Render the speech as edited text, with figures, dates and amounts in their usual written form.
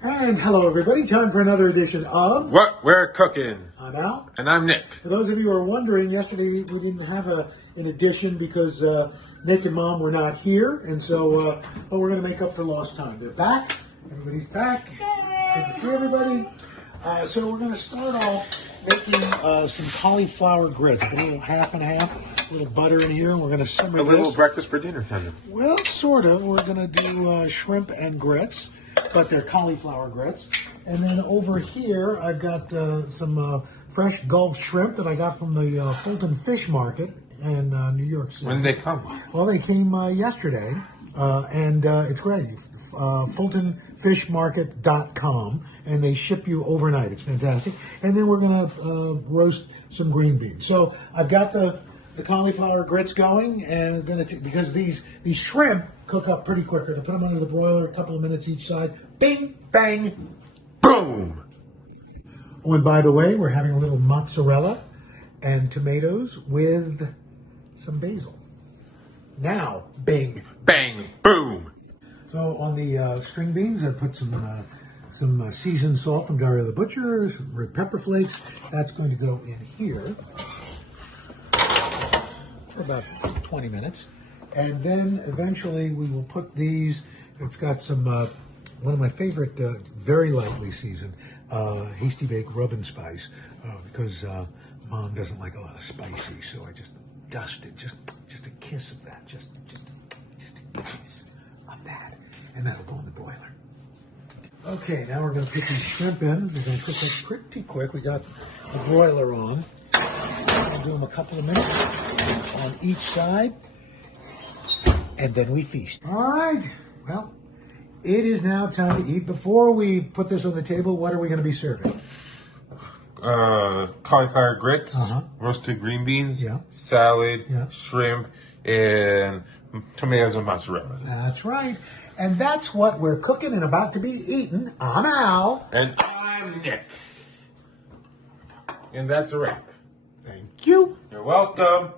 And hello, everybody. Time for another edition of What We're Cooking. I'm Al. And I'm Nick. For those of you who are wondering, yesterday we didn't have an edition because Nick and Mom were not here, and so but we're going to make up for lost time. They're back. Everybody's back. Good to see everybody. So we're going to start off making some cauliflower grits. Put a little half and half, a little butter in here, and we're going to simmer A little this. breakfast for dinner kind of. Well, sort of. We're going to do shrimp and grits, but they're cauliflower grits. And then over here, I've got some fresh Gulf shrimp that I got from the Fulton Fish Market in New York City. When did they come? Well, they came yesterday, and it's great. FultonFishMarket.com, and they ship you overnight. It's fantastic. And then we're going to roast some green beans. So I've got the cauliflower grits going, and I'm going to because these shrimp cook up pretty quick. We're going to put them under the broiler, a couple of minutes each side. Bing, bang, Boom! Oh, and by the way, we're having a little mozzarella and tomatoes with some basil. Now, bing, Bang! Boom! So on the string beans, I put some seasoned salt from Dario the Butcher, some red pepper flakes. That's going to go in here for about 20 minutes. And then eventually we will put these, it's got some, one of my favorite, very lightly seasoned, hasty bake rub and spice, because Mom doesn't like a lot of spicy, so I just dusted, just a kiss of that, just a kiss of that, and that'll go in the broiler. Okay, now we're going to put these shrimp in. We're going to cook that pretty quick. We got the broiler on. We'll do them a couple of minutes on each side, and then we feast. All right, well, it is now time to eat. Before we put this on the table, what are we going to be serving? Cauliflower grits, roasted green beans, salad, shrimp, and tomatoes and mozzarella. That's right. And that's what we're cooking and about to be eaten. I'm Al. And I'm Nick. And that's a wrap. Thank you. You're welcome.